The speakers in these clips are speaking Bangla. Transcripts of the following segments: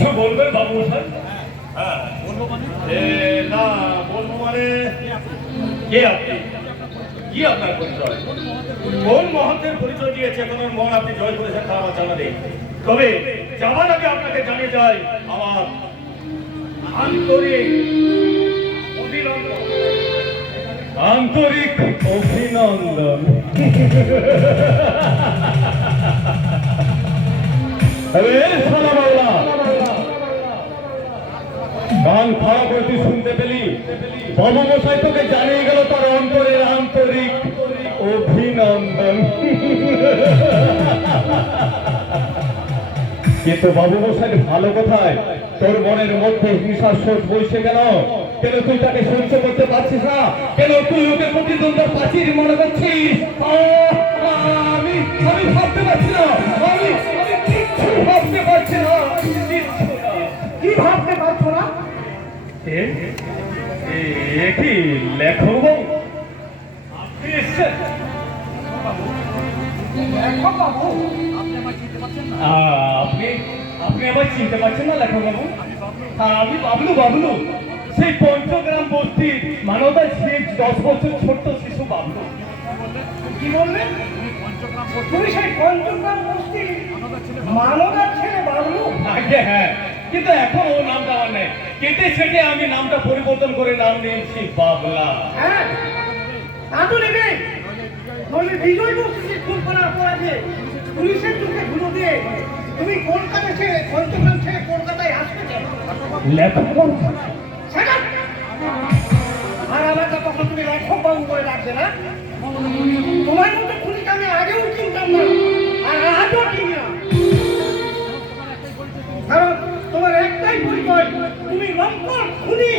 কিছু বলবেন বাবু মশাই? হ্যাঁ বলবো মানে না বলবো মানে কে আপনি, কি আপনার পরিচয়, কোন মহত্বের পরিচয় দিয়েছে কোন মন আপনি জয় করেছেন তা আমার জানা নেই। তবে যাওয়ার আগে আপনাকে জানিয়ে যাই আমার আন্তরিক অভিনন্দন। আন্তরিক অভিনন্দন। গান খারাপ হইতে শুনতে পেলি বাবু মশাই তোকে জানিয়ে গেল তার অন্তরের আন্তরিক অভিনন্দন। কিন্তু বাবু মশাই ভালো কোথায়, তোর মনের মধ্যে হিংসার স্রোত বইছে কেন? কেন তুই তাকে সহ্য করতে পারছিস না? কেন তুই ওকে প্রতিদ্বন্দ্বের প্রাচীর মনে করছিস? আমি আমি ভাবতে পারছি না, আমি কিচ্ছু ভাবতে পারছি না। কি ভাবতে পারছো না? কি লেখক বাবু আপনি এসছেন? লেখক বাবু আপনি আপনি আবার চিনতে পারছেন না লেখক বাবু? আমি বাবলু, বাবলু সেই পঞ্চগ্রাম বস্তির মানবতা ছিল 10 বছর ছোট্ট শিশু বাবলু। কি বললেন? তুমি সেই পঞ্চগ্রাম বস্তি মানদার ছেলে বাবলু? আগে হ্যাঁ, কিন্তু এখন ও নামটা আমার নেই, কেটে সেটে আমি নামটা পরিবর্তন করে নাম নিয়েছি বাবলা। হ্যাঁ তা তো নেবে, নইলে বিজয় বস্তিতে খুন করার অপরাধে পুলিশের চোখে ধুলো দিয়ে তুমি কলকাতা ছেড়ে পঞ্চগ্রাম ছেড়ে কলকাতায় আসতে চাও। লেখক বাবু আর আমাকে তখন তুমি লেখক বাবু করে ডাকবে না? তোমার মতো খুনিকে আমি আগেও চিনতাম না আর আজও চিনি না, কারণ তোমার একটাই পরিচয়, তুমি লম্পট খুনি।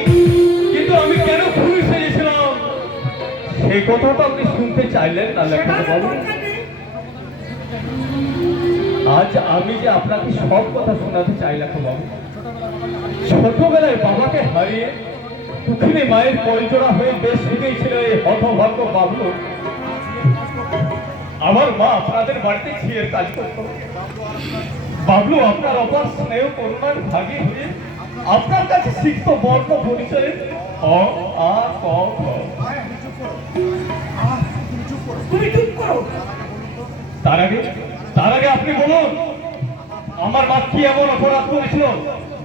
কিন্তু আমি কেন খুনি সেজেছিলাম সেই কথাটা আপনি শুনতে চাইলেন না লেখক বাবু? আজ আমি যে আপনাকে সব কথা শোনাতে চাই লেখক বাবু। ছোটবেলায় বাবাকে হারিয়ে দুঃখিনী মায়ের পরিচরা হয়ে বেশ শিখেই ছিল এই হতভাগ্য বাবলু। আমার মা আপনাদের বাড়িতে ছিঁড়ে কাজ করত। বাবলু আপনার অপার স্নেহ করুণার ভাগী হয়ে আপনার কাছে শিখত বর্ণ পরিচয়ে অ আ ক খ। তুমি চুপ করো। তার আগে আপনি বলুন আমার মা কি এমন অপরাধ করেছিল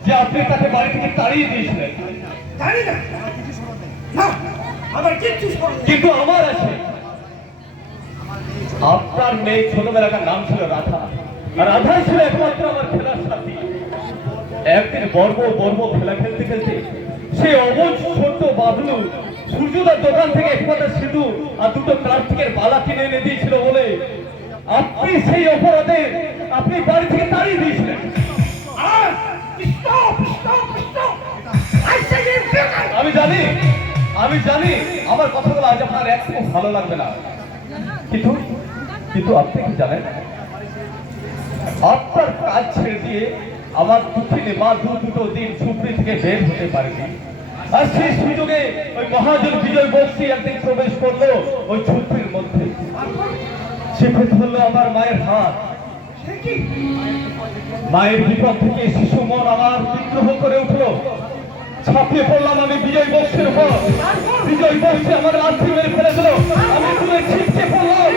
যে আপনি তাকে বাড়ি থেকে তাড়িয়ে দিয়েছিলেন? জানি না, না আমার কিচ্ছু স্মরণ নেই। কিন্তু আমার আছে। আপনার মেয়ে ছোটবেলাকার নাম ছিল রাধা, আর রাধাই ছিল একমাত্র আমার খেলার সাথী। একদিন বর্ব খেলা খেলতে খেলতে সেই অবুঝ ছোট্ট বাবলু সূর্যদার দোকান থেকে একমাত্র সিঁদুর আর দুটো প্লাস্টিকের বালা কিনে এনে দিয়েছিল বলে আপনি সেই অপরাধে আপনি বাড়ি থেকে তাড়িয়ে দিয়েছিলেন। আমি জানি আমার কথাগুলো আজ আপনার একদম ভালো লাগবে না, কিন্তু কিন্তু আপনি কি জানেন আপনার কাজ ছেড়ে দিয়ে আমার দুঃখিনী মা দুটো দিন ঝুপড়ি থেকে বের হতে পারেনি। আর সেই সুযোগে ওই মহাজন বিজয় বক্সি একদিন প্রবেশ করলো ওই ঝুপড়ির মধ্যে, চেপে ধরলো আমার মায়ের হাত। মায়ের বিপদ থেকে শিশু মন আমার বিদ্রোহ করে উঠলো। ছাপিয়ে পড়লাম আমি বিজয় বক্সের উপর। বিজয় বক্সে আমার লাঠি মেরে ফেলে দিল। আমি তুলে ছিটকে পড়লাম,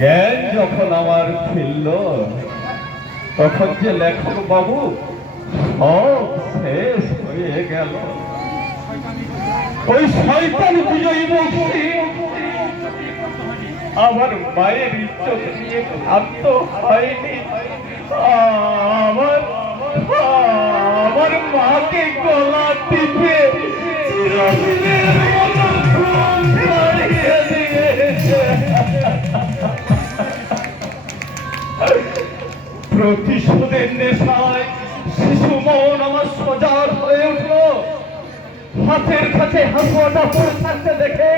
জ্ঞান যখন আমার ফিরল তখন যে লেখক বাবু সব শেষ হয়ে গেল। ওই শয়তান বিজয়ী বক্সি আমার মায়ের ইজ্জত নিয়ে ক্ষান্ত হয়নি। আমার মাকে গলা টিপে চিরদিনের মতো খুন ছাড়িয়ে দিয়েছে। প্রতিশোধের নেশায় শিশু মন আমার সজাগ হয়ে উঠল। হাতের কাছে হাসুয়াটা পড়ে থাকতে দেখে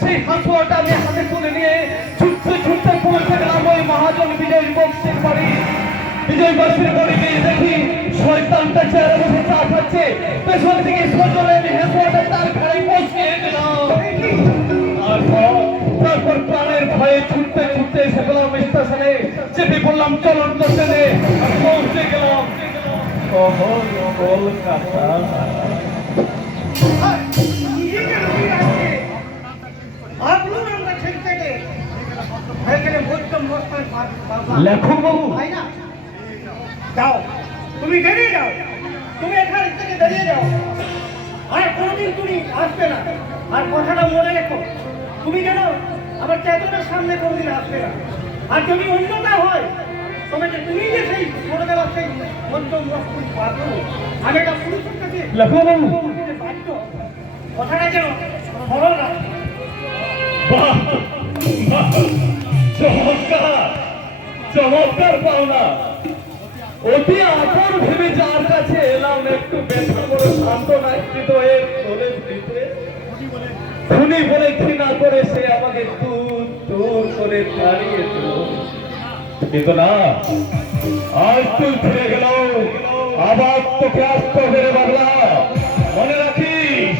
সেই হাসুয়াটা আমি হাতে তুলে নিয়ে ছুটতে ছুটতে পৌঁছে গেলাম ওই মহাজন বিজয় বক্সির বাড়ি। বিজয় বক্সির বাড়ি গিয়ে দেখি শয়তানটা চেয়ারে বসে চা খাচ্ছে। পেছন থেকে সজলে আমি হাসুয়াটা তার ঘাড়ে বসিয়ে দিলাম। তারপর প্রাণের ভয়ে ছুটতে ছুটতে এসে পেলাম স্টেশনে। চেপে পড়লাম চলন্ত ট্রেনে আর পৌঁছে গেলাম শহর কলকাতা। আর নিজেকে রুগী রাখছে ভাবলুম আমরা ঠিক থেকে এখানে মধ্যম মস্তান বাবা লেখক বাবু, তাই না? যাও, তুমি বেরিয়ে যাও, তুমি এখান থেকে বেরিয়ে যাও, আর কোনোদিন তুমি আসবে না। আর কথাটা মনে রেখো, তুমি যেন আমার চেতনের সামনে কোনোদিন আসবে না। আর যদি অন্যটা হয় তবে যে তুমি যে সেই ছোটবেলার সেই মধ্যম মস্তান পাবো, আমি একটা পুরুষের কাছে লেখক বাবু, বাধ্য, কথাটা যেন স্মরণ রাখো। বাহ, বাহ, চমৎকার চমৎকার পাওনা। অতি আপন ভেবে যার কাছে এলাম একটু ব্যথা করে সান্ত্বনা হৃদয়ের তোলে দিতে, খুনি বলে ঘৃণা করে সে আমাকে দূর দূর করে তাড়িয়ে দিল। কিন্তু না, আজ তুই ফিরে গেল, আবার তোকে আসতে হবে রে বাংলা। মনে রাখিস,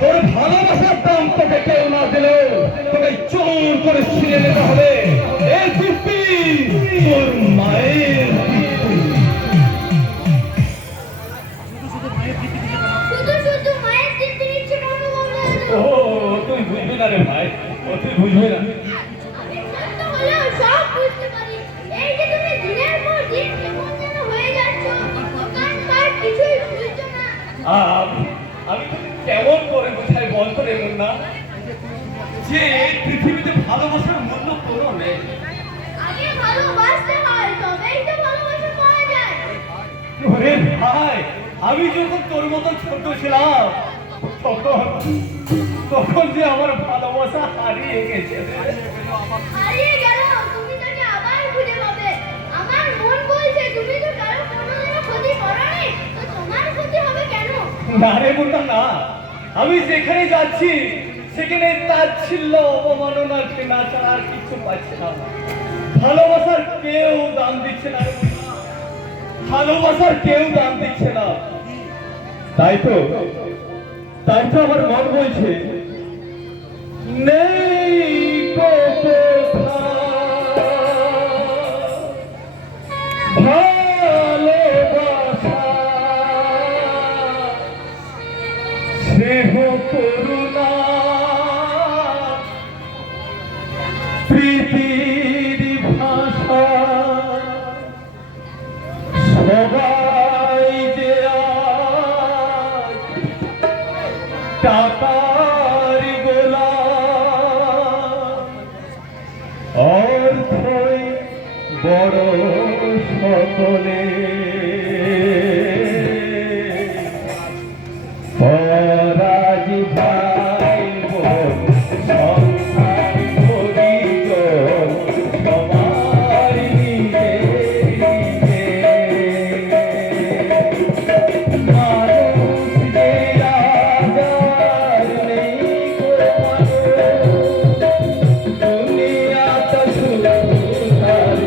তোর ভালোবাসার দাম তোকে কেউ না দিলেও তোকে চোর করে ছিঁড়ে নিতে হবে। এই দীপ্তি তোর মায়ের দীপ্তি। শুধু মায়ের দীপ্তি নিচ্ছে কেন বলো? ও তুই বুঝবি না রে ভাই, ও তুই বুঝবি না। আমি সত্য হলেও সব বুঝতে পারি। এই যে তুমি দিনের পর দিন কেমন যেন হয়ে যাচ্ছ, দোকানপাট কিছুই খুলছো না। আমি তোকে কেমন করে বোঝাই বলতো রে মুন্না, যে এই পৃথিবীতে ভালোবাসার মূল্য কোনো নেই। আগে ভালোবাসতে হয়, তবেই তো ভালোবাসা পাওয়া যায়। ওরে ভাই, আমি যখন তোর মতো ছোট ছিলাম তখন যে আমার ভালোবাসা হারিয়ে গেছে। হারিয়ে গেল, তুমি তাকে আবার খুঁজে পাবে। আমার মন বলছে তুমি তো কারো কোনোদিনও ক্ষতি করোনি, তো তোমার ক্ষতি হবে কেন? না রে মুন্না না, আমি যেখানে যাচ্ছি সেখানে তাচ্ছিল্য অবমাননা ঘৃণা ছাড়া আর কিছু পাচ্ছি না। ভালোবাসার কেউ দাম দিচ্ছে না রে মুন্না, ভালোবাসার কেউ দাম দিচ্ছে না। তাই তো আমার মন বলছে নেই কো ভালোবাসা স্নেহ করুণা প্রীতির ভাষা সবাই যে আজ টাকার গোলাম, অর্থই বড় সকলে। পরাজ ভাই বোন সংসার পরিজন সবার নিজে নিজে। মানুষ যে রাজার নেই গো মানুষ, দুনিয়া তো শুধু তার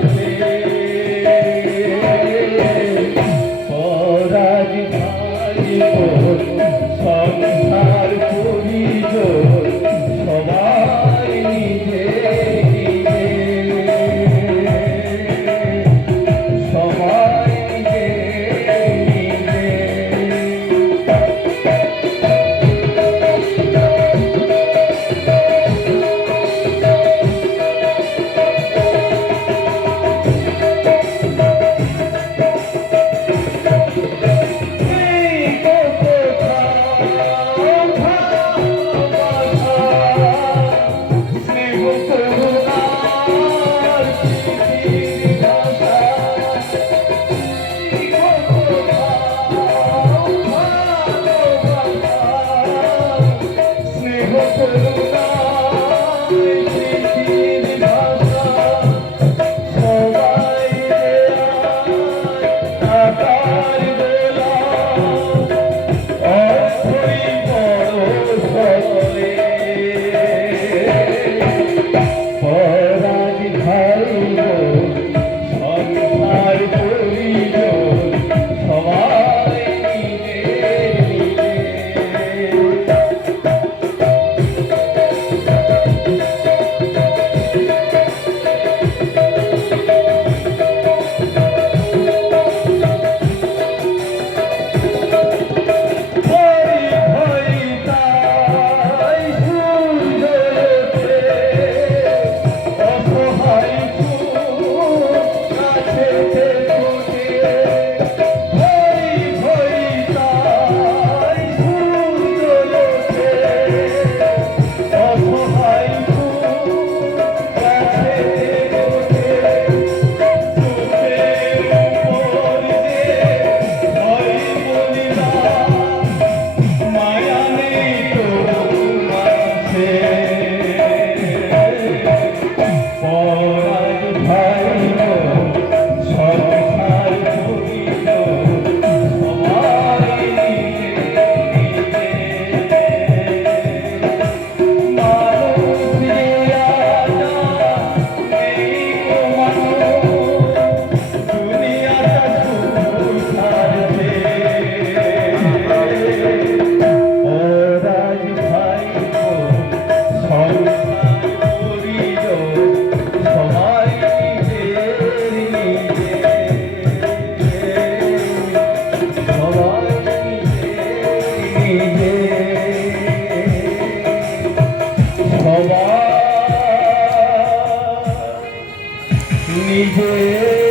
নিজে